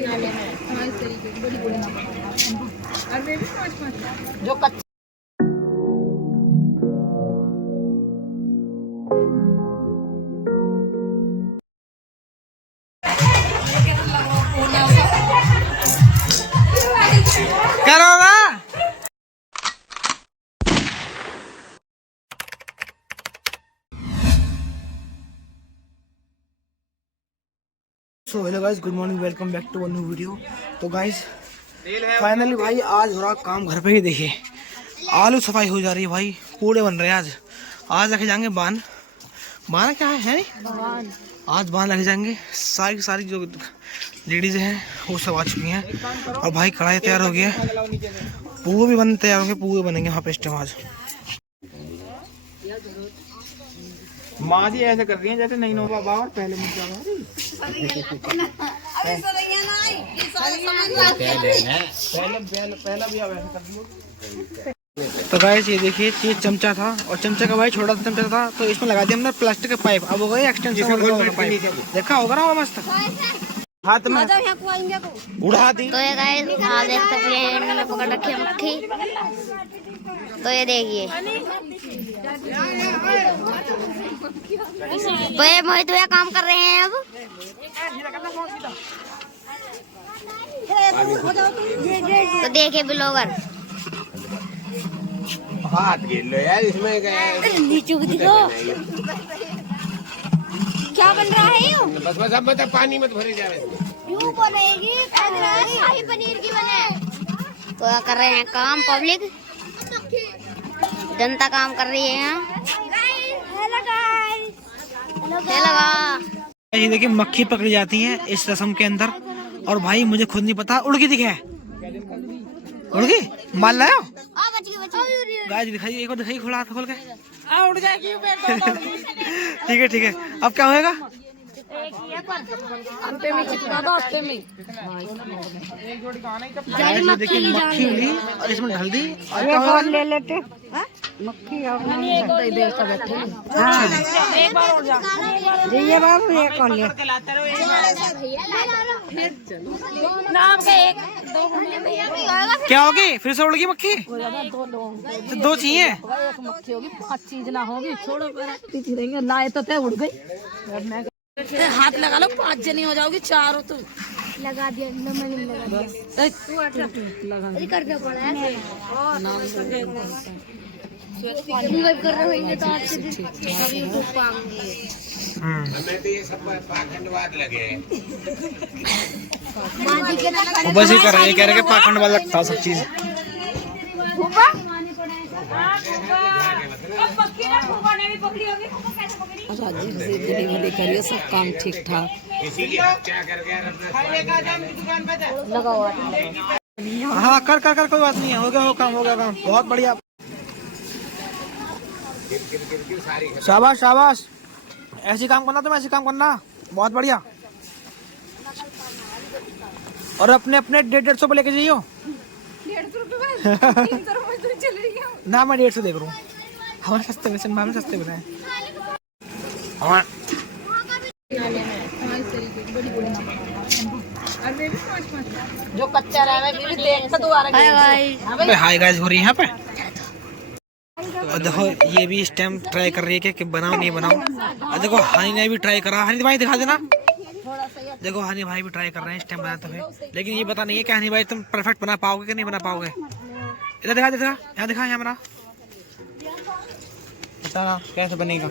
जो कच्चा करो ना। So hello guys, good morning, welcome back to one new video. तो गाइस फाइनली भाई आज हो रहा काम घर पे ही। देखिए आलू सफाई हो जा रही है भाई, कूड़े बन रहे हैं। आज रखे जाएंगे बान क्या है नहीं? आज बान रखे जाएंगे। सारी की सारी जो लेडीज हैं वो सब आ चुकी हैं और भाई कढ़ाई तैयार हो गया। पुए भी बन तैयार होंगे, पुए बनेंगे वहाँ पे इस टाइम। आज माँ जी ऐसे कर रही हैं जैसे नहीं नोबा बाहर पहले मुझे पहला भी आप ऐसे कर दियो। तो गाइस ये देखिए, ये चमचा था और चमचा का भाई छोटा सा चमचा था, तो इसमें लगा दिया हमने प्लास्टिक का पाइप। अब हो गई एक्सटेंशन पाइप। देखा होगा ना वो मस्त हाथ में उड़ा दी। तो ये गाइस आप देख सकते हैं, मैंने पकड़ रखी है मक्खी। तो ये देखिए, तो ये मोहित भैया काम कर रहे हैं अब। तो देखिए ब्लॉगर हाथ गिर लो यार इसमें नीचे दिखो क्या बन रहा है। यूं बस बस अब मतलब पानी मत भरे जा रहे। यूं बनेगी शाही पनीर की बने। तो क्या कर रहे हैं काम, पब्लिक जनता काम कर रही है यहाँ। ये देखिए मक्खी पकड़ी जाती है इस रस्म के अंदर। और भाई मुझे खुद नहीं पता, उड़ गई दिखे, उड़ गई। माल लाया गाइस, दिखाइए एक बार, दिखाइए खोला खोल के। उड़ जाएगी। ठीक है ठीक है, अब क्या होएगा? अंते में चिपका दो, अंते में। गाइस ये देखिए मक्खी उड़ी और इसमें ढल दी। और क्या होगा? ले लेते मक्खी और देर से बैठे। एक बार उड़ जा ये बाबू, एक और ले नाम के एक दो क्या होगी? फिर से उड़गी मक्खी? दो तो दो चाहिए। एक मक्खी होगी, 5 चीज ना होगी। छोड़ो रहेंगे, लाए तो थे उड़ गई। हाथ लगा लो, 5 जनी हो जाओगी, 4 हो तुम। लगा दिया करना पड़ा है। कर रहे होंगे तो आपसे हमें तो ये सब पाखंडवाद लगे। वो बस ही कर रहे हैं, कह रहे हैं पाखंड वाला लगता सब चीज। करिए सब काम ठीक ठाक। हाँ कर कर कर, कोई बात नहीं है, हो गया काम, हो गया काम, बहुत बढ़िया। शाबाश शाबाश, ऐसी काम करना, तुम ऐसी काम करना, बहुत बढ़िया। और अपने अपने 150 पे लेके जाइयो। 150 ना मैं 150 देख रहा हूँ, हमारे सस्ते में से, हमें सस्ते में है हमारे। जो कच्चा रहा है भी देख दोबारा। हाय गाइस हो रही है यहाँ पे। और देखो ये भी इस टाइम ट्राई कर रही है कि बनाओ नहीं बनाओ। और देखो हनी ने भी ट्राई करा। हनी भाई दिखा देना। देखो हनी भाई भी ट्राई कर रहे हैं इस टाइम बनाते हुए, लेकिन ये पता नहीं है कि हनी भाई तुम परफेक्ट बना पाओगे कि नहीं बना पाओगे। इधर दिखा, दिखा यहाँ, दिखा यहाँ मेरा, बता कैसे बनेगा।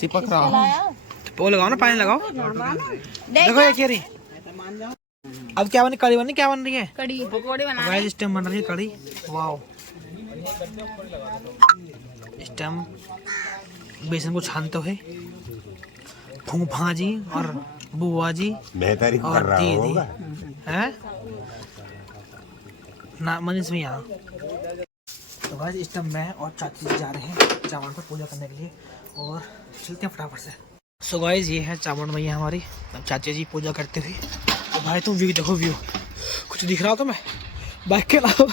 चिपक रहा हूँ, वो लगाओ ना, पानी लगाओ। देखो ये रही। अब क्या बनी? कड़ी बनी, क्या बन रही है? कड़ी पकौड़े बना इस टाइम बन रही है कड़ी। वाह, इस टाइम बेसन को छानते हुए फूफा जी और बुआ जी और दीदी है ना, मनीष भी यहाँ। तो भाई इस टाइम मैं और चाची जी जा रहे हैं चावल पर पूजा करने के लिए, और चलते हैं फटाफट से। सो गाइस ये है चावल भैया हमारी, चाची जी पूजा करते हुए। तो भाई तुम व्यू देखो, व्यू कुछ दिख रहा हो तुम्हें बाइक के अलावा?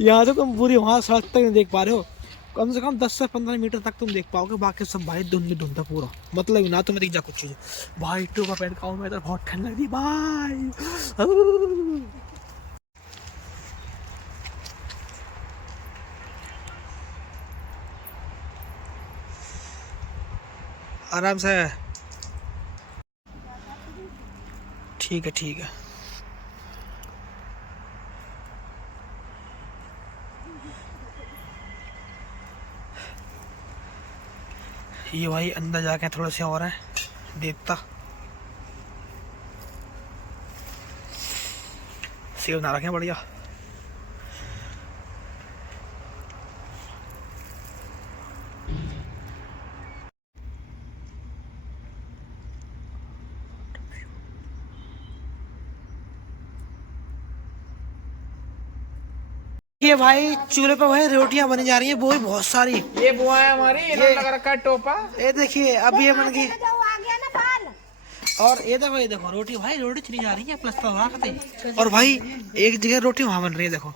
यहाँ से तुम पूरी वहाँ सड़क तक नहीं देख पा रहे हो, कम से कम 10 से 15 मीटर तक तुम देख पाओगे, बाकी सब भाई धुंध धुंध पूरा, मतलब ना तुम्हें दिख जा कुछ चीज। भाई टोपा पहन का मैं तो बहुत ठंड लग रही भाई। आराम से, ठीक है ठीक है। ये भाई अंदर जाके थोड़े से और है देखता, सेब ना रखें बढ़िया। ये भाई चूल्हे पे भाई रोटियां बनी जा रही है, वो भी बहुत सारी। ये बुआ है हमारी, इन्होंने लगा रखा है टोपा। ये देखिए अब ये बन गई, और ये देखो रोटी भाई, रोटी चली जा रही है प्लस तो खाते। और भाई एक जगह रोटी वहां बन रही है, देखो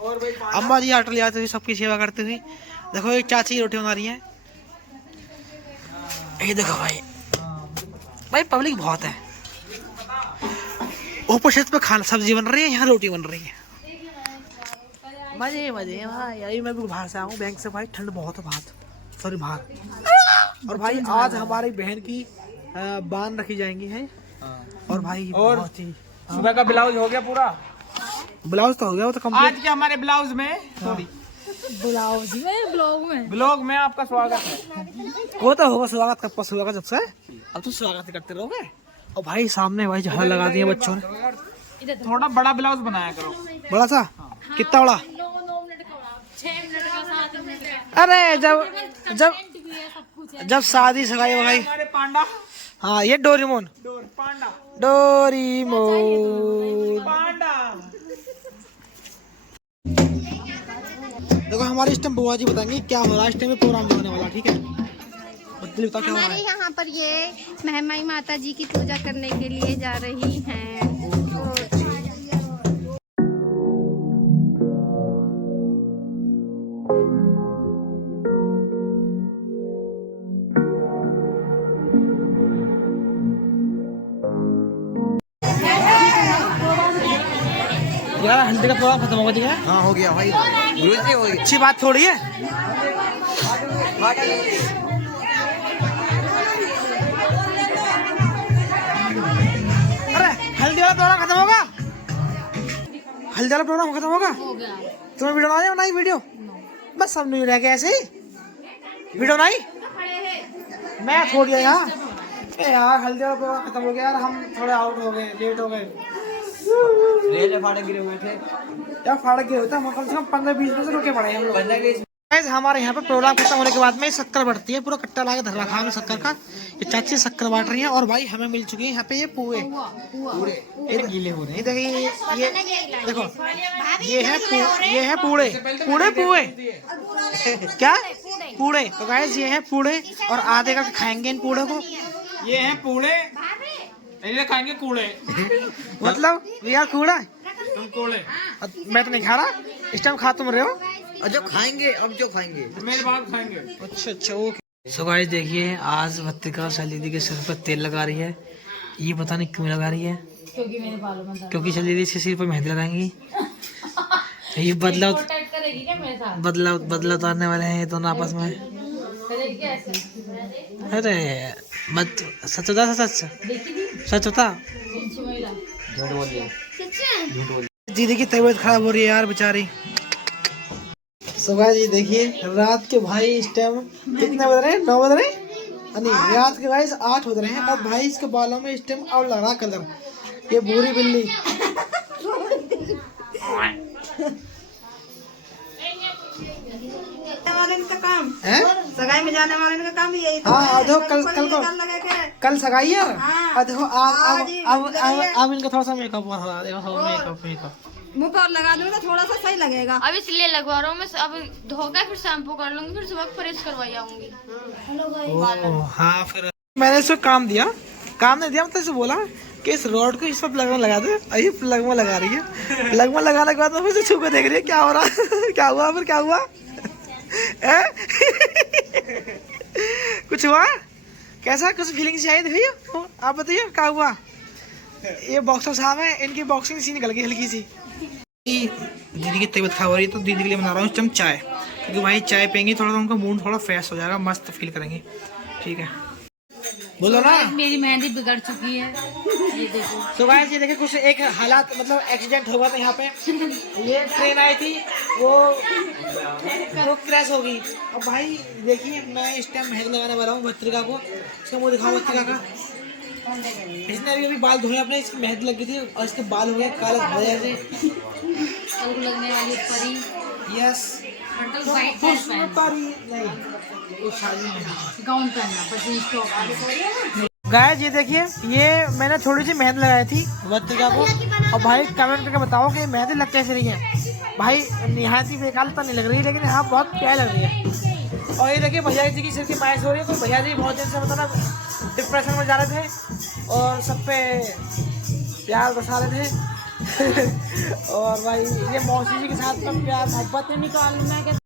अम्मा जी आटा ले आते हुए सबकी सेवा करते हुए। देखो एक चाची रोटी बना रही है, ये देखो भाई पब्लिक बहुत है। ऊपर छत पे खाना सब्जी बन रही है, यहाँ रोटी बन रही है। मजे मजे भाई। अभी मैं भी बाहर से आऊँ बैंक से भाई, ठंड बहुत है बाहर। और भाई आज हमारी बहन की बान रखी जाएंगी है। और भाई और बहुत ही सुबह का ब्लाउज हो गया पूरा, ब्लाउज तो हो गया, वो तो आज कंप्लीट। के हमारे ब्लाउज में थोड़ी ब्लॉग में आपका स्वागत है। वो तो होगा स्वागत, कब का स्वागत जब से, अब तो स्वागत ही करते रहोगे। और भाई सामने भाई झाड़ लगा दिए बच्चों ने। थोड़ा बड़ा ब्लाउज बनाया करो। बड़ा सा कितना बड़ा? अरे जब शादी सगाई वगाई। हमारे पांडा, हाँ ये डोरेमोन, पांडा पांडा। देखो हमारे इस टाइम बुआ जी बताएंगे क्या हो रहा है इस टाइम में, प्रोग्राम होने वाला, ठीक है? बताओ क्या हो रहा हमारे है। यहाँ पर ये महमाई माता जी की पूजा करने के लिए जा रही हैं। यार हल्दी का प्रोग्राम खत्म हो गया। हाँ हो गया भाई, हो गई। अच्छी बात थोड़ी है। अरे हल्दी वाला प्रोग्राम खत्म होगा, हल्दी वाला प्रोग्राम खत्म होगा। तुम्हें वीडियो बनाई वीडियो? बस सब नहीं रह गया ऐसे ही वीडियो बनाई। मैं छोड़ दिया यार, हल्दी वाला प्रोग्राम खत्म हो गया यार, हम थोड़े आउट हो गए, लेट हो गए। फाड़क गिरे हुए थे यार, फाड़क गिरे होता है, कम से कम 15-20 मिनट से रुके पड़े हम लोग। हमारे यहाँ पे प्रोग्राम खत्म होने के बाद में शक्कर बढ़ती है, पूरा कट्टा लाके धर रखा है शक्कर का। ये चाची शक्कर बांट रही है, और भाई हमें मिल चुकी है यहाँ पे ये पुए, गीले हो रहे हैं। देखिए ये देखो, ये है पूड़े पुए क्या पूड़े। तो गाइस ये है पूड़े, और आधे का खाएंगे इन पूड़े को। ये है पूड़े, नहीं खाएंगे कूड़े। मतलब यार कूड़ा तुम कूड़े, मैं तो नहीं खा रहा, इस टाइम खा तुम रहे हो। जो खाएंगे अब जो खाएंगे मेरे बाप खाएंगे। अच्छा ओके। सो गाइस देखिए आज भत्तिका शैली के सिर पर तेल लगा रही है, ये पता नहीं क्यों लगा रही है, क्योंकि शैली इसके सिर पर मेहंदी लगाएंगी। ये बदला उतारने वाले हैं ये दोनों आपस में। अरे मत सच होता दीदी की तबीयत खराब हो रही है यार बेचारी। सो गाइस ये देखिए रात के भाई इस टाइम कितने बज रहे हैं, 9 बज रहे हैं, नहीं रात के गाइस 8 बज रहे हैं। और भाई इसके बालों में इस टाइम और लग रहा कलर, ये भूरी बिल्ली। सगाई में जाने वाले का काम यही था। हाँ देखो कल सगाई है। देखो अब इनका थोड़ा सा मेकअप हो रहा है, मेकअप मुँह पर लगा दूंगा तो थोड़ा सा सही लगेगा। अब इसलिए लगवा रहा हूँ मैं, अब धोकर फिर शैम्पू कर लूंगी, फिर सुबह फ्रेश करवाई आऊंगी। हाँ फिर मैंने इसको काम नहीं दिया, मतलब इसे बोला कि इस रोड को इस पर प्लग में लगा दे। ये प्लग में लगा रही है, प्लग में लगाने के बाद फिर छू के देख रही है क्या हो रहा है। क्या हुआ फिर क्या हुआ कुछ हुआ? कैसा कुछ फीलिंग्स आई थी भैया? आप बताइए क्या हुआ? ये बॉक्सर साहब हैं, इनकी बॉक्सिंग सी निकल गई हल्की सी। दीदी की तबीयत खराब हो रही है तो दीदी के लिए बना रहा हूँ चम चाय, क्योंकि भाई चाय पियेंगे थोड़ा तो उनका मूड थोड़ा फ्रेश हो जाएगा, मस्त फील करेंगे। ठीक है, बोलो ना। मेरी मेहंदी बिगड़ चुकी है, ये देखो। तो गाइस ये देखिए कुछ एक हालात मतलब एक्सीडेंट हुआ था यहाँ पे। ये ट्रेन आई थी वो क्रैश हो गई। अब भाई देखिए मैं इस टाइम मेहंदी लगाने वाला हूँ भत्रिका को। इसका मुँह दिखाओ भत्रिका का। इसने अभी बाल धोए अपने, इसकी मेहंदी लग गई थी और इसके बाल हो गए काले भैया से। कल लगने वाली परी। यस वाइट गाउन पहनना पर गाइस ये देखिए ये मैंने थोड़ी सी मेहंदी लगाई थी भत्रिका को। और भाई कमेंट करके बताओ कि मेहंदी लग कैसे रही है। भाई निहायत ही बेकार तो नहीं लग रही, लेकिन हाँ बहुत प्यारी लग रही है। और ये देखिए भैया जी की सिर की मालिश हो रही है। तो भैया जी बहुत दिन से मतलब डिप्रेशन में जा रहे थे और सब पे प्यार बसा रहे थे। और भाई ये मौसी जी के साथ में प्यार मोहब्बत में निकालना है।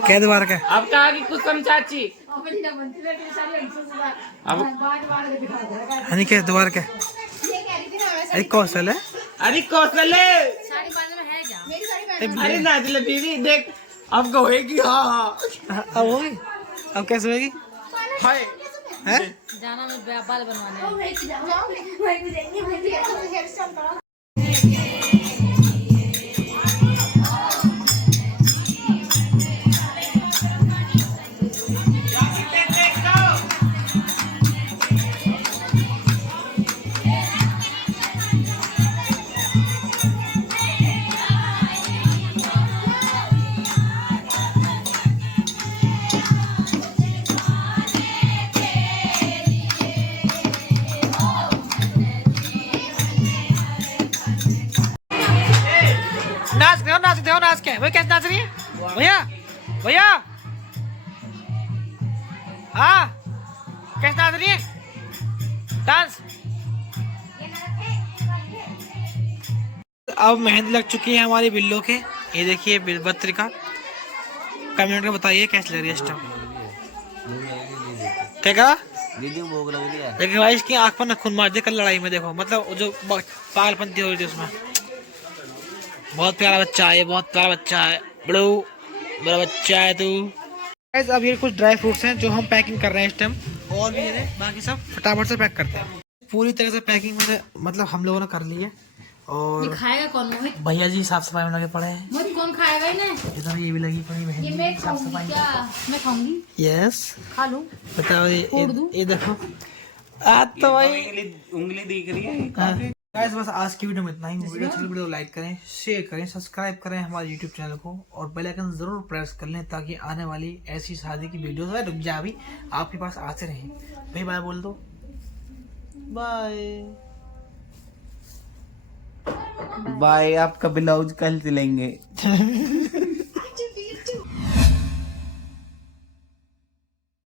क्या दोबारा क्या? अब कहा कि कुछ कम चाची। अब हनी क्या दोबारा क्या? एक कौशल है। अरे कौशल है। अरे नाजिला बीवी देख अब कहेगी हाँ हाँ। अब होगी, अब कैसे होगी? हाय हैं? जाना में बाल बनवाने। नाच के भाई कैसे नाच रही है भैया? भैया हाँ कैसे नाच रही है डांस? अब मेहंदी लग चुकी है हमारी बिल्लो के। ये देखिए भत्रिका, कमेंट में बताइए कैसी लग रही है इस टाइम। क्या कहा? लेकिन भाई इसकी आंख पर नखून मार दिया कल लड़ाई में। देखो मतलब जो पागलपंती हो रही थी उसमें। बहुत प्यारा बच्चा है ये, बहुत प्यारा बच्चा है। बड़ू बड़ा बच्चा है तू। गाइस अब ये कुछ ड्राई फ्रूट्स हैं जो हम पैकिंग कर रहे हैं इस टाइम, और भी है बाकी सब फटाफट से पैक करते हैं। पूरी तरह से पैकिंग मैंने मतलब हम लोगों ने कर ली है। और खाएगा कौन? भैया जी साफ सफाई में लगे पड़े हैं। मोहित कौन खाएगा इन्हें? इधर ये भी लगी पड़ी मेहंदी साफ सफाई। क्या मैं खाऊंगी? यस खा लूं? बताओ ये देखो आज तो भाई उंगली दिख रही है। गाइस बस आज की वीडियो में इतना ही। वीडियो अच्छी लगी वीडियो लाइक करें, शेयर करें, सब्सक्राइब करें हमारे यूट्यूब चैनल को और बेल आइकन जरूर प्रेस कर लें ताकि आने वाली ऐसी शादी की वीडियोस रुक जा भी आपके पास आते रहें। भाई बाय बोल दो। Bye bye. आपका ब्लाउज कल सिलेंगे।